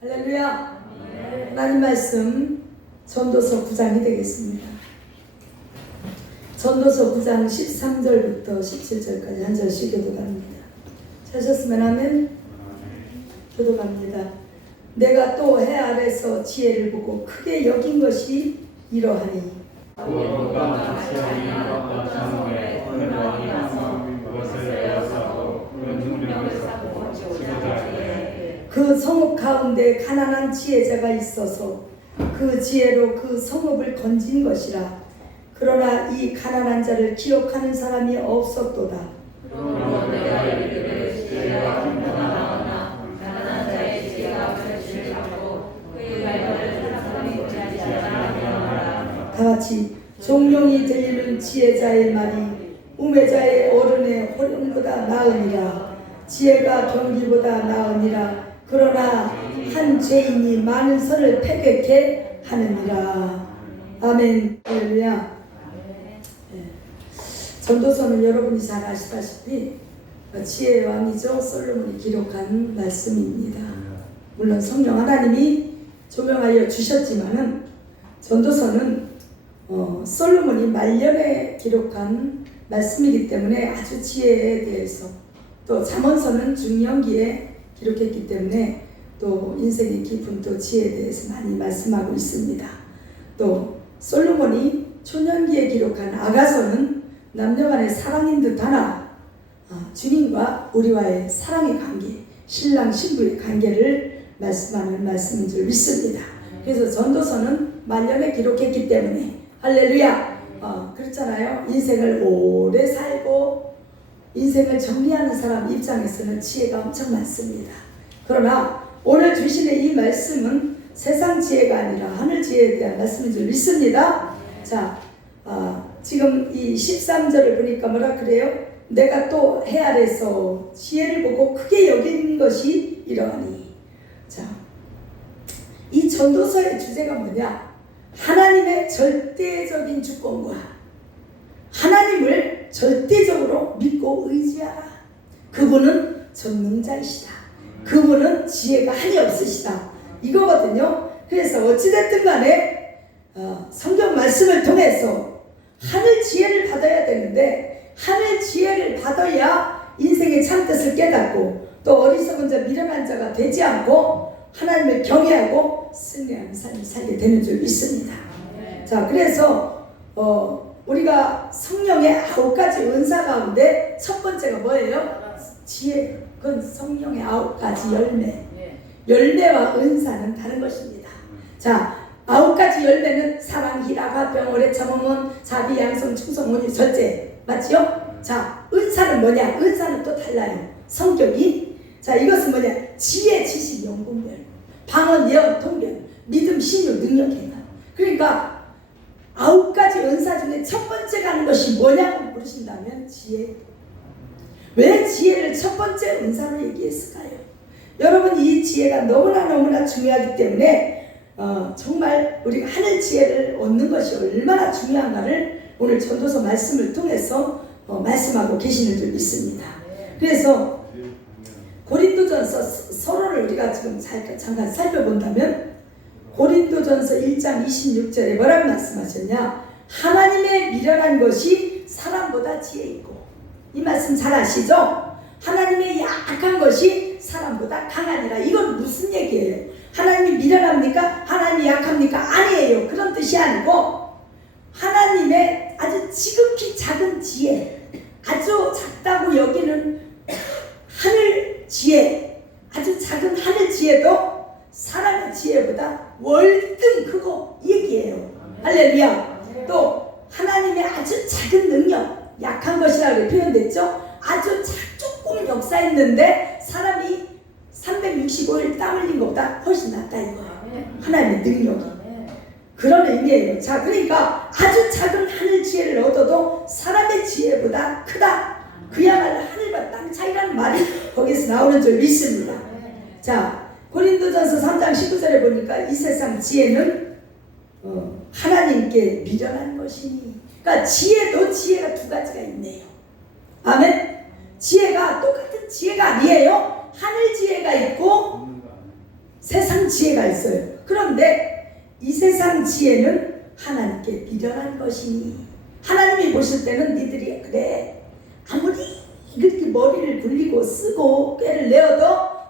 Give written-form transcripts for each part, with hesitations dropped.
할렐루야. 하나님 말씀 전도서 9장이 되겠습니다. 전도서 9장 13절부터 17절까지 한 절씩 교독합니다. 찾으셨으면 하면 교독합니다. 내가 또 해 아래서 지혜를 보고 크게 여긴 것이 이러하니 그 성읍 가운데 가난한 지혜자가 있어서 그 지혜로 그 성읍을 건진 것이라. 그러나 이 가난한 자를 기억하는 사람이 없었도다. 다같이 종용이 들리는 지혜자의 말이 우매자의 어른의 호령보다 나으니라. 지혜가 경기보다 나으니라. 그러나 한 죄인이 많은 선을 패격해 하느니라. 아멘. 할렐루야. 전도서는 여러분이 잘 아시다시피 지혜의 왕이죠. 솔로몬이 기록한 말씀입니다. 물론 성령 하나님이 조명하여 주셨지만은 전도서는 솔로몬이 말년에 기록한 말씀이기 때문에 아주 지혜에 대해서, 또 잠언서는 중년기에 기록했기 때문에 또 인생의 깊은 또 지혜에 대해서 많이 말씀하고 있습니다. 또 솔로몬이 초년기에 기록한 아가서는 남녀간의 사랑인 듯하나 주님과 우리와의 사랑의 관계, 신랑 신부의 관계를 말씀하는 말씀인 줄 믿습니다. 그래서 전도서는 말년에 기록했기 때문에 할렐루야. 그렇잖아요. 인생을 오래 살고 인생을 정리하는 사람 입장에서는 지혜가 엄청 많습니다. 그러나 오늘 주시는 이 말씀은 세상 지혜가 아니라 하늘 지혜에 대한 말씀인 줄 믿습니다. 자, 지금 이 13절을 보니까 뭐라 그래요? 내가 또 해 아래서 지혜를 보고 크게 여긴 것이 이러하니. 자, 이 전도서의 주제가 뭐냐? 하나님의 절대적인 주권과 하나님을 절대적으로 믿고 의지하라. 그분은 전능자이시다. 그분은 지혜가 한이 없으시다. 이거거든요. 그래서 어찌됐든 간에 성경 말씀을 통해서 하늘 지혜를 받아야 되는데, 하늘 지혜를 받아야 인생의 참뜻을 깨닫고 또 어리석은 자 미련한 자가 되지 않고 하나님을 경외하고 승리하는 삶을 살게 되는 줄 믿습니다. 자, 그래서 우리가 성령의 9가지 은사 가운데 첫 번째가 뭐예요? 지혜. 그건 성령의 9가지 열매. 열매와 은사는 다른 것입니다. 자, 9가지 열매는 사랑, 희락, 병,오래 참음은, 자비, 양성, 충성, 온유, 절제. 맞죠? 자, 은사는 뭐냐? 은사는 또 달라요. 성격이. 자, 이것은 뭐냐? 지혜, 지식, 연공별, 방언, 예언, 통변, 믿음, 신유, 능력, 행함. 그러니까 9가지 은사 중에 첫 번째가 하는 것이 뭐냐고 물으신다면 지혜. 왜 지혜를 첫 번째 은사로 얘기했을까요? 여러분, 이 지혜가 너무나 중요하기 때문에 정말 우리가 하늘 지혜를 얻는 것이 얼마나 중요한가를 오늘 전도서 말씀을 통해서 말씀하고 계시는 줄 믿습니다. 그래서 고린도전서 서론을 우리가 지금 잠깐 살펴본다면 고린도전서 1장 26절에 뭐라고 말씀하셨냐? 하나님의 미련한 것이 사람보다 지혜 있고. 이 말씀 잘 아시죠? 하나님의 약한 것이 사람보다 강하니라. 이건 무슨 얘기예요? 하나님이 미련합니까? 하나님이 약합니까? 아니에요. 그런 뜻이 아니고 하나님의 아주 지극히 작은 지혜, 아주 작다고 여기는 하늘 지혜, 아주 작은 하늘 지혜도 사람의 지혜보다 월등 크고 이 얘기예요. 할렐루야. 또 하나님의 아주 작은 능력, 약한 것이라고 표현됐죠. 아주 조금 역사했는데 사람이 365일 땀 흘린 것보다 훨씬 낫다 이거예요. 하나님의 능력이. 그런 의미예요. 자, 그러니까 아주 작은 하늘 지혜를 얻어도 사람의 지혜보다 크다. 그야말로 하늘과 땅 차이라는 말이 거기서 나오는 줄 믿습니다. 자, 고린도전서 3장 19절에 보니까 이 세상 지혜는 하나님께 미련한 것이니. 그러니까 지혜도 지혜가 두 가지가 있네요. 아멘. 지혜가 똑같은 지혜가 아니에요. 하늘 지혜가 있고 세상 많은 지혜가 있어요. 그런데 이 세상 지혜는 하나님께 미련한 것이니, 하나님이 보실 때는 니들이 그래 아무리 그렇게 머리를 굴리고 쓰고 꾀를 내어도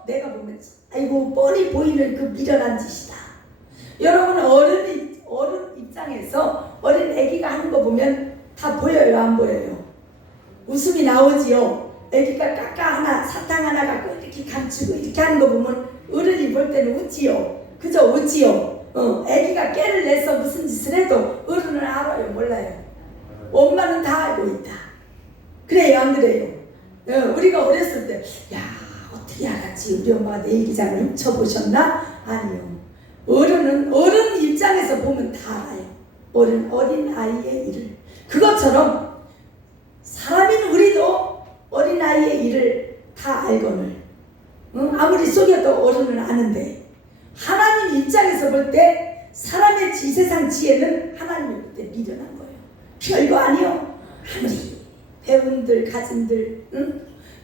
내가 보면 아이고 뻔히 보이는 그 미련한 짓이다. 여러분 어른 입장에서 어린 애기가 하는 거 보면 다 보여요, 안 보여요? 웃음이 나오지요. 애기가 까까 하나 사탕 하나 갖고 이렇게 감추고 이렇게 하는 거 보면 어른이 볼 때는 웃지요. 그저 웃지요. 애기가 깨를 내서 무슨 짓을 해도 어른은 알아요, 몰라요? 엄마는 다 알고 있다. 그래요, 안 그래요? 우리가 어렸을 때 야 어떻게 알았지? 우리 엄마가 내 일기장을 훔쳐보셨나? 아니요. 어른 입장에서 보면 다 알아요. 어린 아이의 일을. 그것처럼 사람인 우리도 어린 아이의 일을 다 알거늘 아무리 속여도 어른은 아는데, 하나님 입장에서 볼 때 사람의 이 세상 지혜는 하나님이 볼 때 미련한 거예요. 별거 아니요. 아무리 배운들 가진들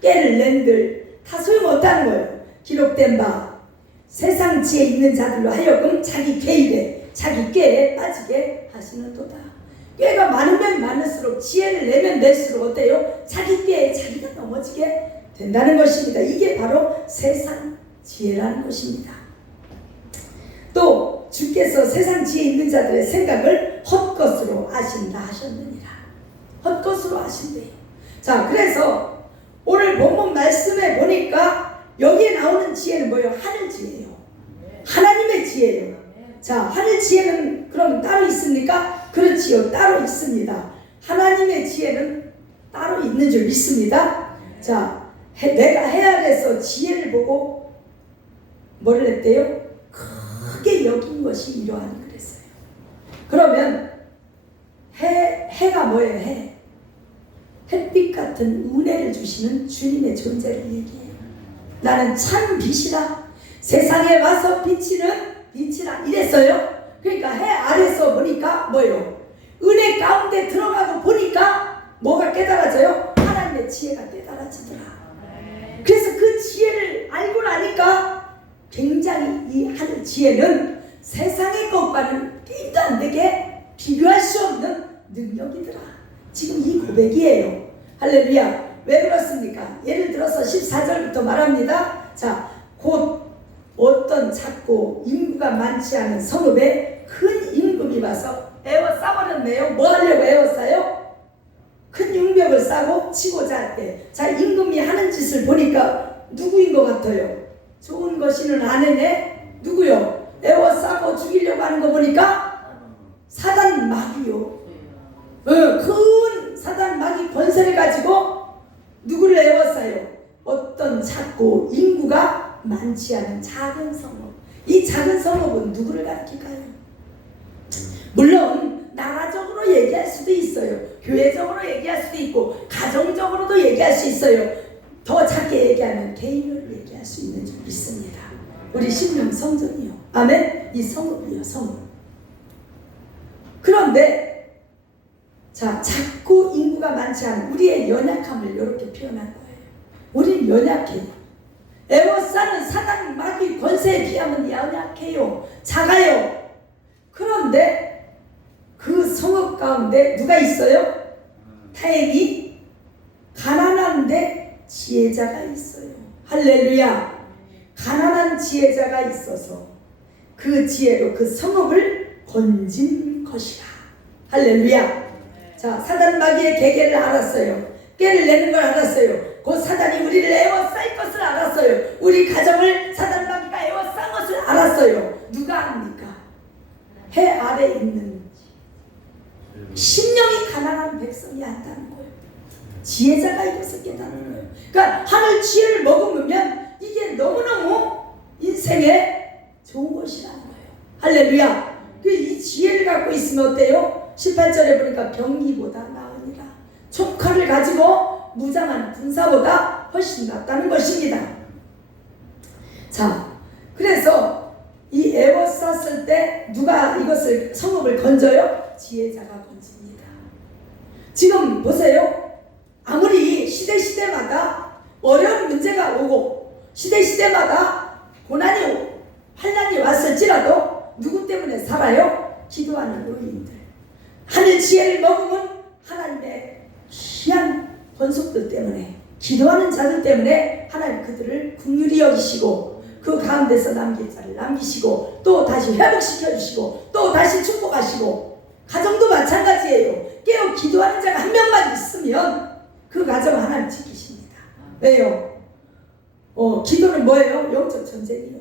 깨를 낸들 다 소용없다는 거예요. 기록된 바 세상 지혜 있는 자들로 하여금 자기 꾀일에 자기 꾀에 빠지게 하시는도다. 꾀가 많으면 많을수록 지혜를 내면 낼수록 어때요? 자기 꾀에 자기가 넘어지게 된다는 것입니다. 이게 바로 세상 지혜라는 것입니다. 또 주께서 세상 지혜 있는 자들의 생각을 헛것으로 아신다 하셨느니라. 헛것으로 아신대요. 자, 그래서 오늘 본문 말씀에 보니까 여기에 나오는 지혜는 뭐예요? 하늘 지혜예요. 하나님의 지혜예요. 자, 하늘 지혜는 그럼 따로 있습니까? 그렇지요. 따로 있습니다. 하나님의 지혜는 따로 있는 줄 믿습니다. 자, 내가 해 아래서 지혜를 보고 뭐를 했대요? 크게 여긴 것이 이러하니 그랬어요. 그러면 해가 뭐예요? 햇빛 같은 은혜를 주시는 주님의 존재를 얘기해요. 나는 참 빛이라 세상에 와서 빛이라 이랬어요. 그러니까 해 아래서 보니까 뭐예요? 은혜 가운데 들어가고 보니까 뭐가 깨달아져요? 하나님의 지혜가 깨달아지더라. 그래서 그 지혜를 알고 나니까 굉장히 이 하늘 지혜는 세상의 것과는 게임도 안 되게 비교할 수 없는 능력이더라. 지금 이 고백이에요. 할렐루야. 왜 그렇습니까? 예를 들어서 14절부터 말합니다. 자, 곧 어떤 작고 인구가 많지 않은 성읍에 큰 임금이 와서 에워싸버렸네요. 뭐 하려고 에워싸요? 큰 융벽을 싸고 치고자 할 때, 자, 임금이 하는 짓을 보니까 누구인 것 같아요? 좋은 것이는 아내네? 누구요? 에워싸고 죽이려고 하는 거 보니까 사단 마귀요. 큰 사단 마귀 권세를 가지고 누구를 에워싸요? 어떤 작고 인구가 많지 않은 작은 성읍. 이 작은 성읍은 누구를 가리킬까요? 물론 나라적으로 얘기할 수도 있어요. 교회적으로 얘기할 수도 있고 가정적으로도 얘기할 수 있어요. 더 작게 얘기하면 개인으로 얘기할 수 있는 줄 믿습니다. 우리 신령 성전이요. 아멘. 이 성읍이요, 성읍. 그런데 자, 작고 인구가 많지 않은 우리의 연약함을 이렇게 표현한 거예요. 우린 연약해요. 에워싸는 사단 마귀 권세에 비하면 연약해요. 작아요. 그런데 그 성읍 가운데 누가 있어요? 다행히 가난한데 지혜자가 있어요. 할렐루야. 가난한 지혜자가 있어서 그 지혜로 그 성읍을 건진 것이라. 할렐루야. 자, 사단 마귀의 계계를 알았어요. 깨를 내는 걸 알았어요. 곧 사단이 우리를 에워쌀 것을 알았어요. 우리 가정을 사단 마귀가 에워싼 것을 알았어요. 누가 압니까? 해 아래 있는 심령이 가난한 백성이 안다는 거예요. 지혜자가 이것을 깨닫는 거예요. 그러니까 하늘 지혜를 머금으면 이게 너무너무 인생에 좋은 것이라는 거예요. 할렐루야. 이 지혜를 갖고 있으면 어때요? 18절에 보니까 병기보다 나으니라. 촉칼을 가지고 무장한 군사보다 훨씬 낫다는 것입니다. 자, 그래서 이 에워쌌을 때 누가 이것을 성읍을 건져요? 지혜자가 건집니다. 지금 보세요. 아무리 시대마다 어려운 문제가 오고 시대마다 고난이 할 환난이 왔을지라도 누구 때문에 살아요? 기도하는 의인들. 하늘 지혜를 머금은 하나님의 귀한 권속들 때문에, 기도하는 자들 때문에 하나님 그들을 긍휼히 여기시고 그 가운데서 남길 자를 남기시고 또 다시 회복시켜 주시고 또 다시 축복하시고, 가정도 마찬가지예요. 깨어 기도하는 자가 한 명만 있으면 그 가정 하나님 지키십니다. 왜요? 기도는 뭐예요? 영적 전쟁이요.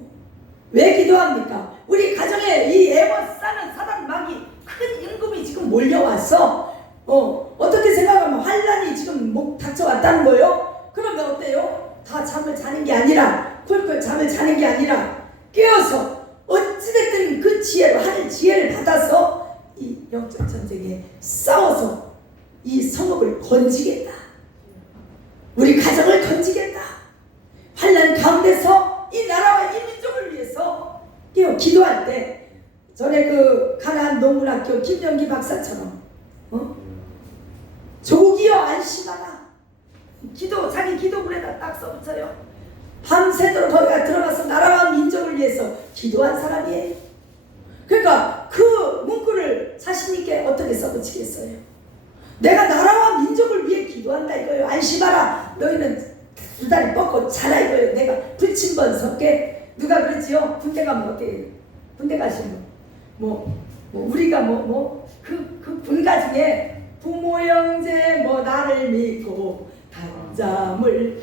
왜 기도합니까? 우리 가정에 이 애워싸는 사단 마귀 큰 임금이 지금 몰려와서 어떻게 생각하면 환란이 지금 닥쳐왔다는 거예요? 그러면 어때요? 다 잠을 자는 게 아니라, 쿨쿨 잠을 자는 게 아니라 깨어서 어찌됐든 그 지혜로, 하늘 지혜를 받아서 이 영적 전쟁에 싸워서 이 성읍을 건지겠다, 우리 가정을 건지겠다, 환란 가운데서 이 나라와 이 민족을 위해서 깨어 기도할 때, 전에 그 가나안 농문학교 김영기 박사처럼 조기여 안심하라, 자기 기도문에다 딱 써붙여요. 밤새도록 거기가 들어가서 나라와 민족을 위해서 기도한 사람이에요. 그러니까 그 문구를 자신있게 어떻게 써붙이겠어요? 내가 나라와 민족을 위해 기도한다 이거예요. 안심하라, 너희는 두 다리 뻗고 자라 이거예요. 내가 불침번 섞게. 누가 그랬지요? 군대 가면 어떻게, 군대 가시면 우리가 그 군가 중에 부모 형제 나를 믿고 단잠을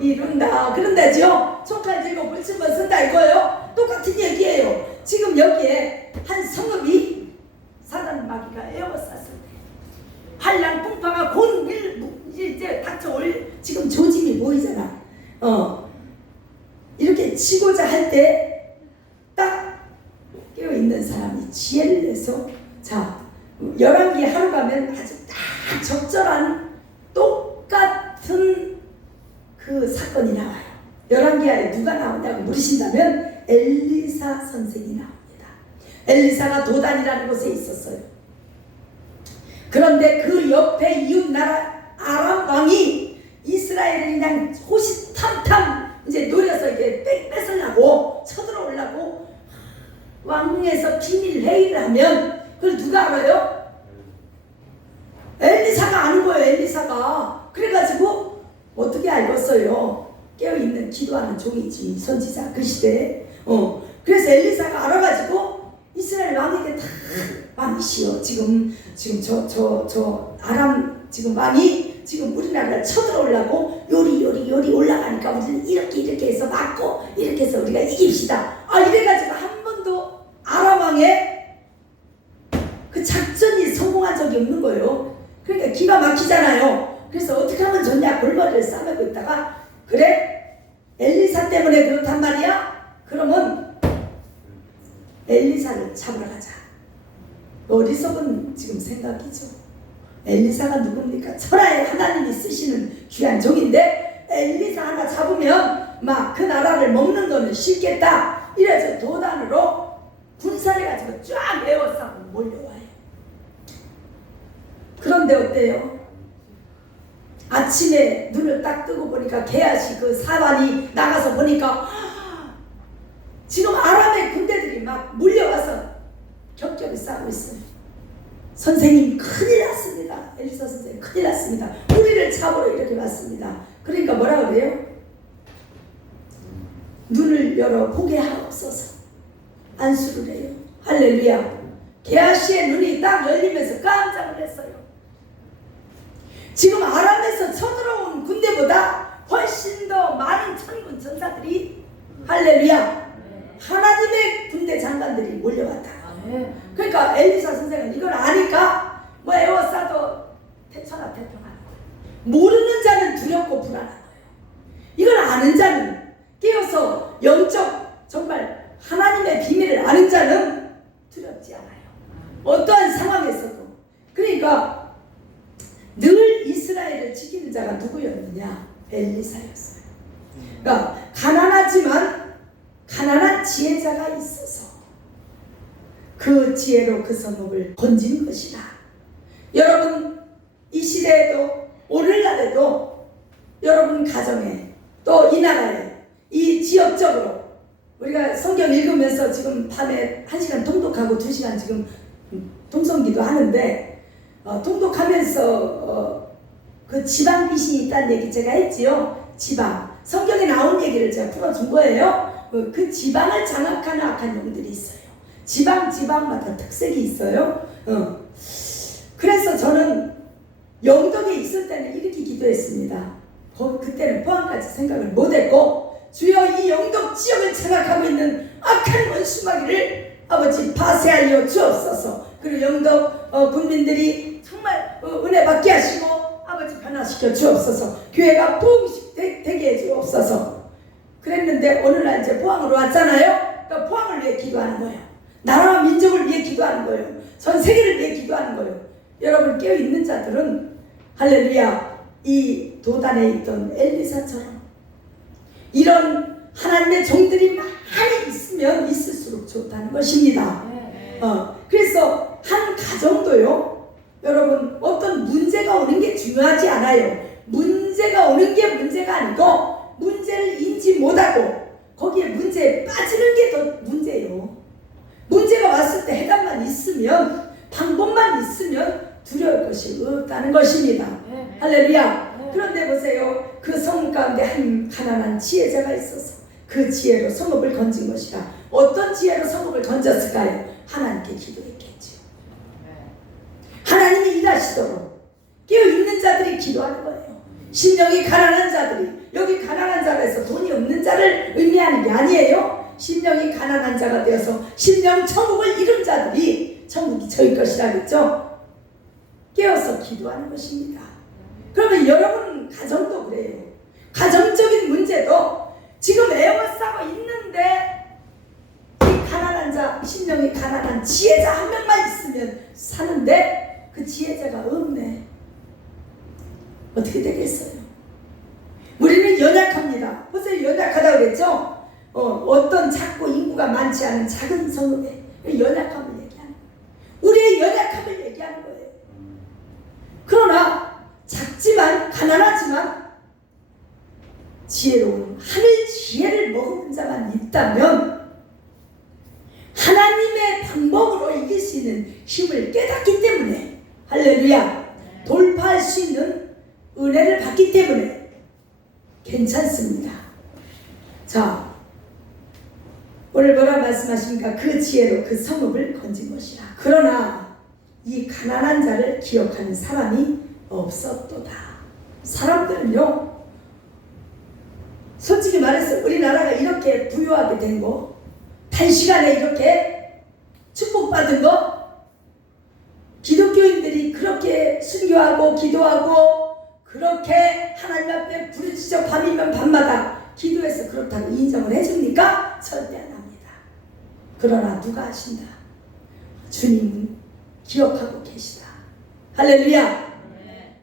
이룬다 그런다죠. 총칼 들고 불침번 쓴다 이거예요. 똑같은 얘기예요. 지금 여기에 한 성읍이 사단 마귀가 에워쌌을 때, 환란 풍파가 곧 이제 닥쳐올 지금 조짐이 보이잖아. 이렇게 치고자 할 때 딱 깨어있는 사람이 지혜를 내서, 자, 열왕기 하루 가면 아주 딱 적절한 똑같은 그 사건이 나와요. 열왕기하에 누가 나오냐고 물으신다면 엘리사 선생이 나옵니다. 엘리사가 도단이라는 곳에 있었어요. 그런데 그 옆에 이웃 나라 아람 왕이 이스라엘을 그냥 호시탐탐 이제 노려서 이렇게 뺏으려고 쳐들어오려고 왕궁에서 비밀 회의를 하면 그걸 누가 알아요? 엘리사가 아는 거예요. 엘리사가. 그래가지고 어떻게 알겠어요? 깨어있는 기도하는 종이지, 선지자 그 시대에. 그래서 엘리사가 알아가지고 이스라엘 왕에게 다, 왕이시여, 지금 저 아람 지금 왕이 지금 우리나라를 쳐들어오려고 요리 올라가니까 우리는 이렇게 해서 막고 이렇게 해서 우리가 이깁시다. 이래가지고 한 번도 아람 왕의 그 작전이 성공한 적이 없는 거예요. 그러니까 기가 막히잖아요. 그래서 어떻게 하면 좋냐 골머리를 싸매고 있다가, 그래 엘리사 때문에 그렇단 말이야? 그러면 엘리사를 잡으러 가자. 어리석은 지금 생각이죠. 엘리사가 누굽니까? 천하에 하나님이 쓰시는 귀한 종인데 엘리사 하나 잡으면 막 그 나라를 먹는 거는 쉽겠다. 이래서 도단으로 군사를 가지고 쫙 에워싸고 몰려와요. 그런데 어때요? 아침에 눈을 딱 뜨고 보니까 게하시 그 사관이 나가서 보니까 지금 아람의 군대들이 막 몰려와서 겹겹이 싸고 있어요. 선생님 큰일 났습니다. 엘리사 선생님 큰일 났습니다. 우리를 잡으러 이렇게 왔습니다. 그러니까 뭐라 그래요? 눈을 열어 보게 하옵소서 안수를 해요. 할렐루야. 게하시의 눈이 딱 열리면서 깜짝 놀랐어요. 지금 아람에서 쳐들어온 군대보다 훨씬 더 많은 천군 전사들이, 할렐루야, 하나님의 군대 장관들이 몰려왔다. 그러니까 엘리사 선생은 이걸 아니까 에워싸도 태천하태평하는 거예요. 모르는 자는 두렵고 불안한 거예요. 이걸 아는 자는, 깨어서 영적 정말 하나님의 비밀을 아는 자는 두렵지 않아요. 어떠한 상황에서도. 그러니까 늘 이스라엘을 지키는 자가 누구였느냐? 엘리사였어요. 그러니까 가난하지만 가난한 지혜자가 있어서 그 지혜로 그 성읍을 건진 것이다. 여러분 이 시대에도, 오늘날에도 여러분 가정에, 또 이 나라에, 이 지역적으로 우리가 성경 읽으면서 지금 밤에 1시간 통독하고 2시간 지금 동성기도 하는데 통독하면서 그 지방 귀신이 있다는 얘기 제가 했지요. 지방. 성경에 나온 얘기를 제가 풀어준 거예요. 그 지방을 장악하는 악한 영들이 있어요. 지방마다 특색이 있어요. 그래서 저는 영덕에 있을 때는 이렇게 기도했습니다. 그때는 포항까지 생각을 못했고, 주여 이 영덕 지역을 장악하고 있는 악한 원수마귀를 아버지 파쇄하여 주옵소서. 그리고 영덕 군민들이 정말 은혜 받게 하시고 아버지 변화시켜 주옵소서. 교회가 부흥되게 해 주옵소서. 그랬는데 어느 날 이제 포항으로 왔잖아요. 그러니까 포항을 위해 기도하는 거예요. 나라와 민족을 위해 기도하는 거예요. 전 세계를 위해 기도하는 거예요. 여러분 깨어있는 자들은 할렐루야, 이 도단에 있던 엘리사처럼 이런 하나님의 종들이 많이 있으면 있을수록 좋다는 것입니다. 그래서 한 가정도요, 여러분 어떤 문제가 오는 게 중요하지 않아요. 문제가 오는 게 문제가 아니고 문제를 인지 못하고 거기에 문제에 빠지는 게 더 문제예요. 문제가 왔을 때 해답만 있으면, 방법만 있으면 두려울 것이 없다는 것입니다. 할렐루야. 그런데 보세요. 그 성읍 가운데 한 가난한 지혜자가 있어서 그 지혜로 성읍을 건진 것이라. 어떤 지혜로 성읍을 건졌을까요? 하나님께 기도했겠죠. 하나님이 일하시도록 깨어있는 자들이 기도하는 거예요. 심령이 가난한 자들이, 여기 가난한 자라 해서 돈이 없는 자를 의미하는 게 아니에요. 심령이 가난한 자가 되어서 심령 천국을 이룬 자들이 천국이 저희 것이라 그랬죠. 깨어서 기도하는 것입니다. 그러면 여러분 가정도 그래요. 가정적인 문제도 지금 애워싸고 있는데 이 가난한 자, 심령이 가난한 지혜자 한 명만 있으면 사는데 그 지혜자가 없네. 어떻게 되겠어요? 우리는 연약합니다. 보세요. 연약하다고 그랬죠? 어떤 작고 인구가 많지 않은 작은 성읍에 연약함을 얘기하는 거예요. 우리의 연약함을 얘기하는 거예요. 그러나 작지만 가난하지만 지혜로운 하늘 지혜를 머금은 자만 있다면 하나님의 방법으로 이길 수 있는 힘을 깨닫기 때문에, 할렐루야, 돌파할 수 있는 은혜를 받기 때문에 괜찮습니다. 자, 오늘 뭐라 말씀하십니까? 그 지혜로 그 성읍을 건진 것이라. 그러나 이 가난한 자를 기억하는 사람이 없었도다. 사람들은요, 솔직히 말해서 우리나라가 이렇게 부유하게 된 거, 단시간에 이렇게 축복받은 거, 기독교인들이 그렇게 순교하고 기도하고 그렇게 하나님 앞에 부르짖어 밤이면 밤마다 기도해서 그렇다고 인정을 해줍니까? 절대 안 합니다. 그러나 누가 하신다? 주님은 기억하고 계시다. 할렐루야.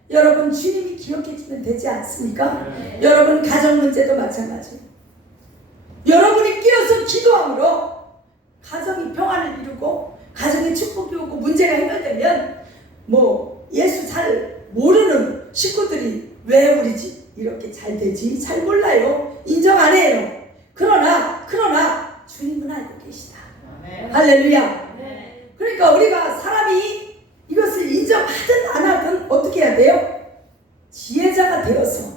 여러분 주님이 기억해 주면 되지 않습니까? 여러분 가정 문제도 마찬가지예요. 여러분이 깨어서 기도함으로 가정이 평안을 이루고 가정에 축복이 오고 문제가 해결되면 뭐 예수 잘 모르는 식구들이 왜 우리 집 이렇게 잘 되지? 잘 몰라요. 인정 안 해요. 그러나 주님은 알고 계시다. 할렐루야. 그러니까 우리가 사람이 이것을 인정하든 안 하든 어떻게 해야 돼요? 지혜자가 되어서,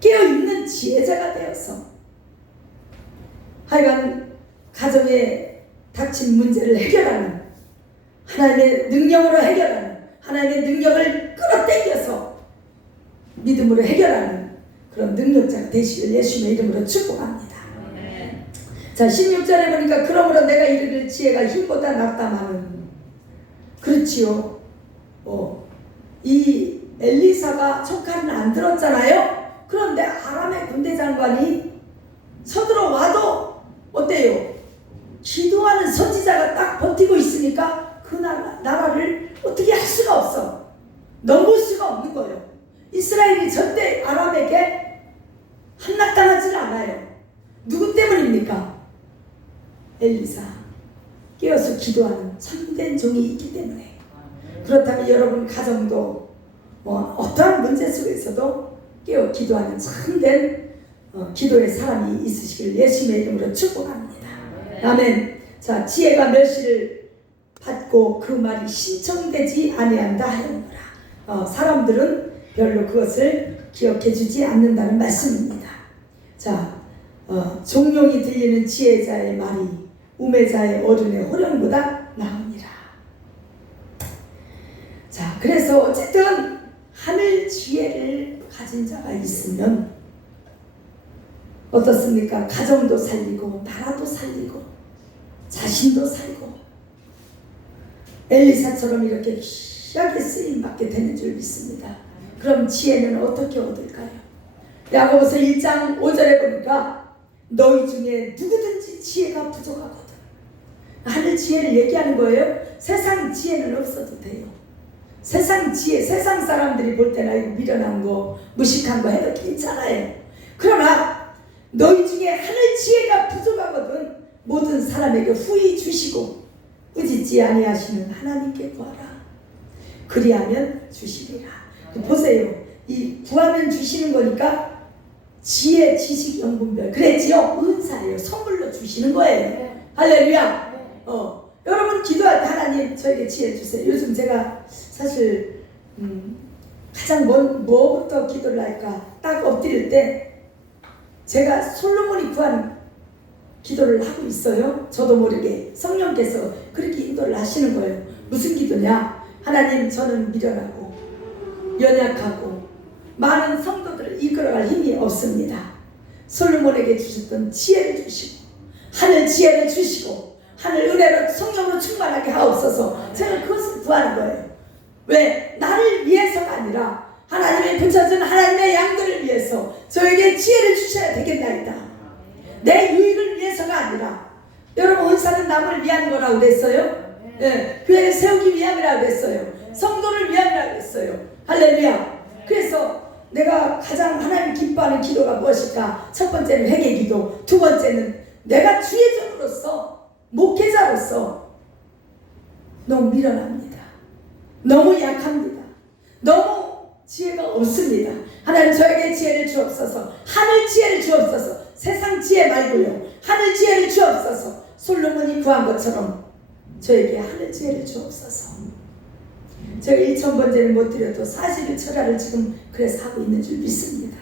깨어있는 지혜자가 되어서 하여간 가정에 닥친 문제를 해결하는, 하나님의 능력으로 해결하는, 하나님의 능력을 끌어당겨서 믿음으로 해결하는 그런 능력자가 되시길 예수님의 이름으로 축복합니다. 자, 16절에 보니까 그러므로 내가 이르길 지혜가 힘보다 낫다마는, 그렇지요. 이 엘리사가 촉칼은 안 들었잖아요. 그런데 아람의 군대 장관이 서들어와도 어때요? 기도하는 선지자가 딱 버티고 있으니까 그 나라를 어떻게 할 수가 없어. 넘볼 수가 없는 거예요. 이스라엘이 절대 아람에게 함락당하지는 않아요. 누구 때문입니까? 엘리사, 깨어서 기도하는 참된 종이 있기 때문에. 그렇다면 여러분 가정도 어떠한 문제 속에서도 깨어 기도하는 참된 기도의 사람이 있으시길 예수님의 이름으로 축복합니다. 아멘. 자, 지혜가 멸시를 받고 그 말이 신청되지 아니한다 하였노라. 사람들은 별로 그것을 기억해 주지 않는다는 말씀입니다. 자, 종용이 들리는 지혜자의 말이 우매자의 어른의 호령보다 나으니라. 자, 그래서 어쨌든 하늘 지혜를 가진 자가 있으면 어떻습니까? 가정도 살리고 나라도 살리고 자신도 살고 엘리사처럼 이렇게 귀하게 쓰임받게 되는 줄 믿습니다. 그럼 지혜는 어떻게 얻을까요? 야고보서 1장 5절에 보니까 너희 중에 누구든지 지혜가 부족하거든. 하늘 지혜를 얘기하는 거예요. 세상 지혜는 없어도 돼요. 세상 지혜, 세상 사람들이 볼 때는 이거 미련한 거, 무식한 거 해도 괜찮아요. 그러나 너희 중에 하늘 지혜가 부족하거든 모든 사람에게 후히 주시고 꾸짖지 아니하시는 하나님께 구하라. 그리하면 주시리라. 보세요. 이 구하면 주시는 거니까 지혜, 지식, 영분별 그랬지요? 은사예요. 선물로 주시는 거예요. 할렐루야. 여러분 기도할 때 하나님 저에게 지혜 주세요. 요즘 제가 사실 가장 뭐부터 기도를 할까 딱 엎드릴 때 제가 솔로몬이 구한 기도를 하고 있어요. 저도 모르게 성령께서 그렇게 인도를 하시는 거예요. 무슨 기도냐? 하나님, 저는 미련하고 연약하고 많은 성도들을 이끌어갈 힘이 없습니다. 솔로몬에게 주셨던 지혜를 주시고 하늘 지혜를 주시고 하늘 은혜로 성령으로 충만하게 하옵소서. 제가 그것을 구하는 거예요. 왜? 나를 위해서가 아니라 하나님의 붙여준 하나님의 양들을 위해서 저에게 지혜를 주셔야 되겠나이다. 내 유익을 위해서가 아니라 여러분 은사는 남을 위한 거라고 그랬어요. 네, 교회를 세우기 위함이라고 그랬어요. 성도를 위함이라고 그랬어요. 할렐루야. 그래서 내가 가장 하나님 기뻐하는 기도가 무엇일까? 첫 번째는 회개 기도, 두 번째는 내가 주의 종으로서 목회자로서 너무 미련합니다. 너무 약합니다. 너무 지혜가 없습니다. 하나님 저에게 지혜를 주옵소서. 하늘 지혜를 주옵소서. 세상 지혜 말고요. 하늘 지혜를 주옵소서. 솔로몬이 구한 것처럼 저에게 하늘 지혜를 주옵소서. 제가 1000번째는 못 드려도 41철야를 지금 그래서 하고 있는 줄 믿습니다.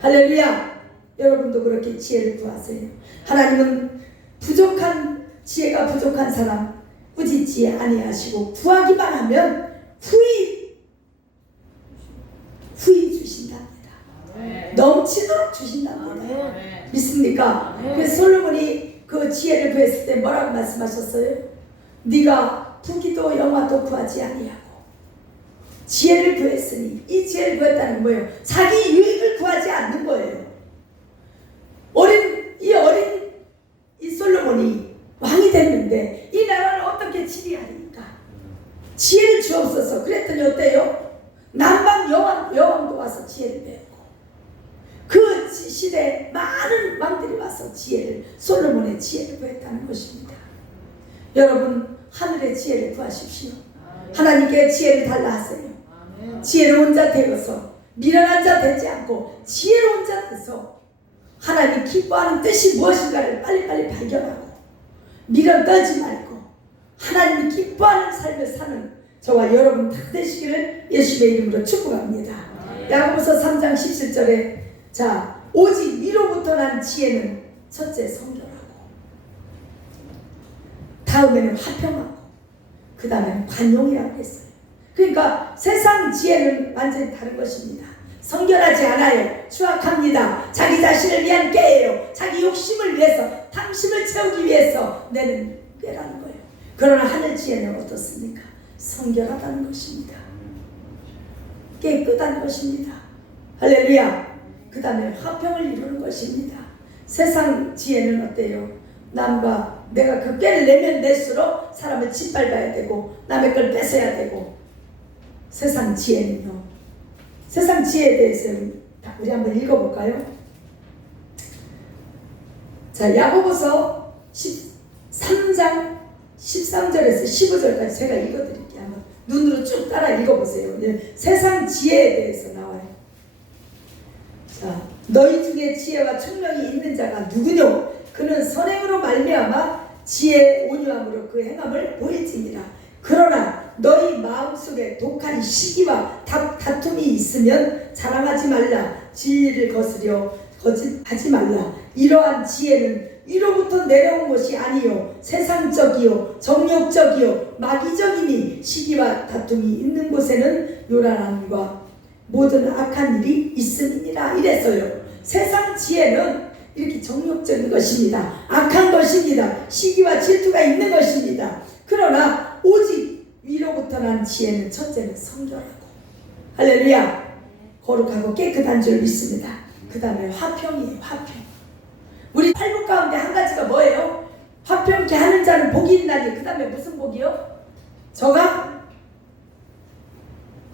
할렐루야. 여러분도 그렇게 지혜를 구하세요. 하나님은 부족한 지혜가 부족한 사람 꾸짖지 아니하시고 구하기만 하면 후히 주신답니다. 넘치도록 주신답니다. 믿습니까? 그래서 솔로몬이 그 지혜를 구했을 때 뭐라고 말씀하셨어요? 네가 부귀도 영화도 구하지 아니하고 지혜를 구했으니, 이 지혜를 구했다는 거예요. 자기 유익을 구하지 않는 거예요. 이 솔로몬이 왕이 됐는데 이 나라를 어떻게 지휘하니까 지혜를 주옵소서. 그랬더니 어때요? 남방 여왕도 와서 지혜를 배웠고 그 시대에 많은 왕들이 와서 솔로몬의 지혜를 구했다는 것입니다. 여러분 하늘의 지혜를 구하십시오. 하나님께 지혜를 달라 하세요. 지혜로운 자 되어서 미련한 자 되지 않고 지혜로운 자 돼서 하나님 기뻐하는 뜻이 무엇인가를 빨리빨리 발견하고 미련 떨지 말고 하나님이 기뻐하는 삶을 사는 저와 여러분 다 되시기를 예수의 이름으로 축복합니다. 야고보서 3장 17절에 자 오직 위로부터 난 지혜는 첫째 성결하고 다음에는 화평하고 그 다음에는 관용이라고 했어요. 그러니까 세상 지혜는 완전히 다른 것입니다. 성결하지 않아요. 추악합니다. 자기 자신을 위한 꾀예요. 자기 욕심을 위해서, 탐심을 채우기 위해서 내는 꾀라는 거예요. 그러나 하늘 지혜는 어떻습니까? 성결하다는 것입니다. 깨끗한 것입니다. 할렐루야. 그 다음에 화평을 이루는 것입니다. 세상 지혜는 어때요? 남과 내가 그 꾀를 내면 낼수록 사람을 짓밟아야 되고 남의 걸 뺏어야 되고. 세상 지혜는요, 세상 지혜에 대해서 우리 한번 읽어볼까요? 자, 야고보서 13장 13절에서 15절까지 제가 읽어드릴게요. 한번 눈으로 쭉 따라 읽어보세요. 세상 지혜에 대해서 나와요. 자, 너희 중에 지혜와 총명이 있는 자가 누구뇨? 그는 선행으로 말미암아 지혜의 온유함으로 그 행함을 보일지니라. 그러나 너희 마음속에 독한 시기와 다툼이 있으면 자랑하지 말라. 진리를 거스려 거짓하지 말라. 이러한 지혜는 위로부터 내려온 것이 아니요 세상적이요 정욕적이요 마귀적이니 시기와 다툼이 있는 곳에는 요란함과 모든 악한 일이 있음이니라. 이랬어요. 세상 지혜는 이렇게 정욕적인 것입니다. 악한 것입니다. 시기와 질투가 있는 것입니다. 그러나 오직 위로부터 난 지혜는 첫째는 성결하고, 할렐루야, 거룩하고 깨끗한 줄 믿습니다. 그 다음에 화평이에요. 화평. 우리 팔복 가운데 한 가지가 뭐예요? 화평케 하는 자는 복이 있나니. 그 다음에 무슨 복이요? 저가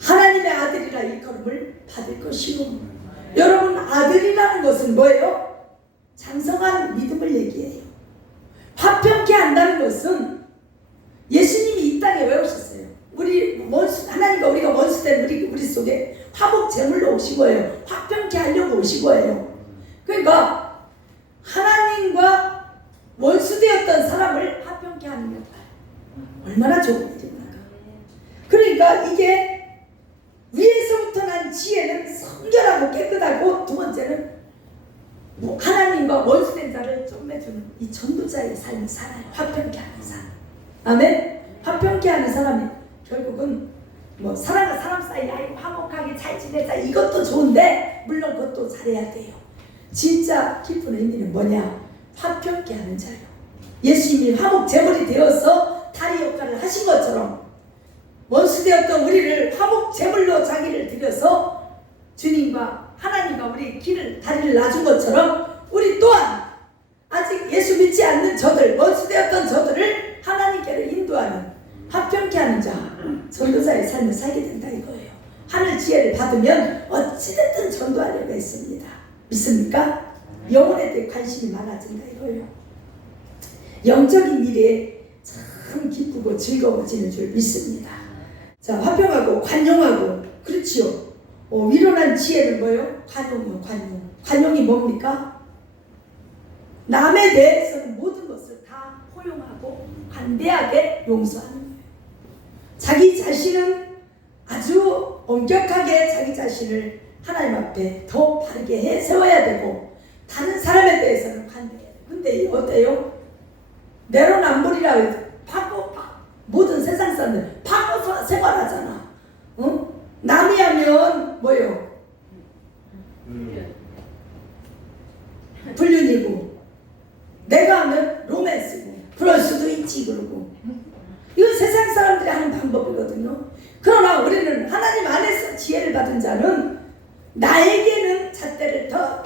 하나님의 아들이라 일컬음을 받을 것이요. 여러분, 아들이라는 것은 뭐예요? 장성한 믿음을 얘기해요. 화평케 한다는 것은 예수님이 이 땅에 왜 오셨어요? 우리 원수, 하나님과 우리가 원수된 우리 속에 화목 제물로 오신 거예요. 화평케 하려고 오신 거예요. 그러니까 하나님과 원수되었던 사람을 화평케 하는 역할, 얼마나 좋은 일입니까? 그러니까 이게 위에서부터 난 지혜는 성결하고 깨끗하고, 두 번째는 하나님과 원수된 자를 쫓매주는 이 전도자의 삶을 살아요. 화평케 하는 사람. 아멘. 화평케 하는 사람이 결국은 사람과 사람 사이 화목하게 잘 지내자, 이것도 좋은데 물론 그것도 잘해야 돼요. 진짜 깊은 의미는 뭐냐? 화평케 하는 자요. 예수님이 화목 제물이 되어서 다리 역할을 하신 것처럼 원수되었던 우리를 화목 제물로 자기를 드려서 주님과 하나님과 우리 다리를 놔준 것처럼, 우리 또한 아직 예수 믿지 않는 저들, 원수되었던 저들을 하나님께로 인도하는 화평케 하는 자, 전도자의 삶을 살게 된다 이거예요. 하늘 지혜를 받으면 어찌됐든 전도하려고 했습니다. 믿습니까? 영혼에 대해 관심이 많아진다 이거예요. 영적인 미래에 참 기쁘고 즐거워지는 줄 믿습니다. 자, 화평하고 관용하고, 그렇지요. 위로난 지혜는 뭐예요? 관용이요. 관용이 뭡니까? 남에 대해서는 모든 것을 다 포용하고 관대하게 용서하는 거예요. 자기 자신은 아주 엄격하게 자기 자신을 하나님 앞에 더 바르게 세워야 되고, 다른 사람에 대해서는 관대해야 돼요. 근데 어때요? 내로남불이라 해서 모든 세상 사람들 파고 생활하잖아. 남이 하면 뭐예요? 불륜이고, 내가 하면 로맨스고, 그럴 수도 있지. 그러고 이건 세상 사람들이 하는 방법이거든요. 그러나 우리는 하나님 안에서 지혜를 받은 자는 나에게는 잣대를 더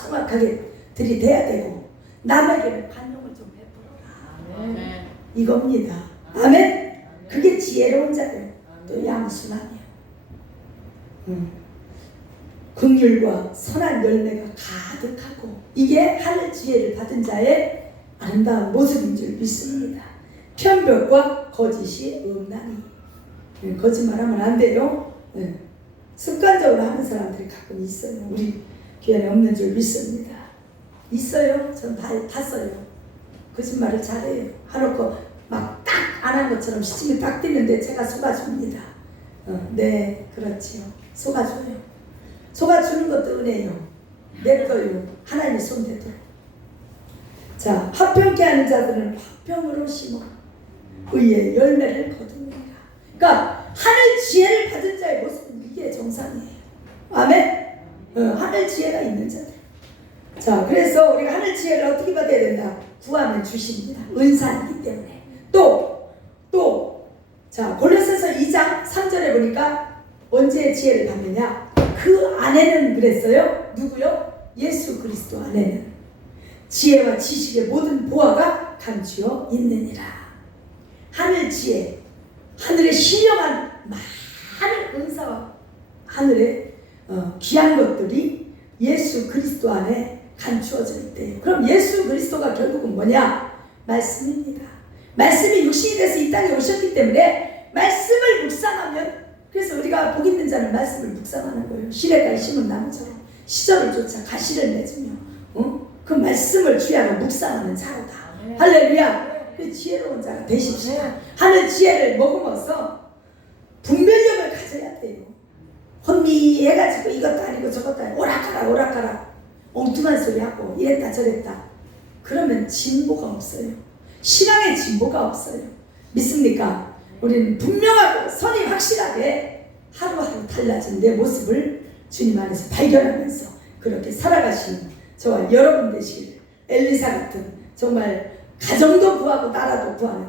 정확하게 들이대야 되고, 남에게는 관용을 좀 베풀어라. 아멘. 이겁니다. 아멘. 그게 지혜로운 자예요. 또 양순하네요. 긍휼과 선한 열매가 가득하고, 이게 하늘 지혜를 받은 자의 아름다운 모습인 줄 믿습니다. 편벽과 거짓이 없나니. 거짓말하면 안 돼요. 습관적으로 하는 사람들이 가끔 있어요. 우리 교회는 없는 줄 믿습니다. 있어요. 전 봤어요. 거짓말을 잘해요. 하놓고 막 딱 안 한 것처럼 시침이 딱 뛰는데 제가 속아줍니다. 네, 그렇지요. 속아줘요. 속아주는 것도 은혜요. 내 거요. 하나님의 손대도록. 자, 화평케 하는 자들은 화평으로 심어 의의 열매를 거두느니라. 그러니까 하늘 지혜를 받은 자의 모습은 이게 정상이에요. 아멘. 하늘 지혜가 있는 자들. 자, 그래서 우리가 하늘 지혜를 어떻게 받아야 된다? 구하면 주십니다. 은사이기 때문에. 자, 골로새서 2장 3절에 보니까 언제 지혜를 받느냐? 그 안에는 그랬어요. 누구요? 예수 그리스도 안에는 지혜와 지식의 모든 보화가 감추어 있느니라. 하늘 지혜, 하늘의 신령한 많은 은사와 하늘의 귀한 것들이 예수 그리스도 안에 감추어져 있대요. 그럼 예수 그리스도가 결국은 뭐냐? 말씀입니다. 말씀이 육신이 돼서 이 땅에 오셨기 때문에 말씀을 묵상하면, 그래서 우리가 복 있는 자는 말씀을 묵상하는 거예요. 시냇가에 심은 나무처럼 시절을 쫓아 가시를 맺으며 그 말씀을 주야로 묵상하는 자로다. 할렐루야. 그 지혜로운 자가 되십시다. 하늘 지혜를 머금어서 분별력을 가져야 돼요. 혼미해가지고 이것도 아니고 저것도 아니고 오락가락 엉뚱한 소리 하고 이랬다 저랬다. 그러면 진보가 없어요. 신앙의 진보가 없어요. 믿습니까? 우리는 분명하고 선이 확실하게 하루하루 달라진 내 모습을 주님 안에서 발견하면서 그렇게 살아가시는 저와 여러분 되시길, 엘리사 같은 정말 가정도 구하고 나라도 구하는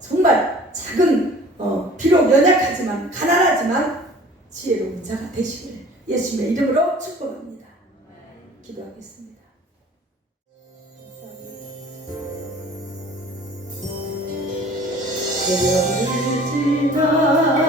정말 작은 비록 연약하지만 가난하지만 지혜로운 자가 되시길 예수님의 이름으로 축복합니다. 기도하겠습니다. 감사합니다.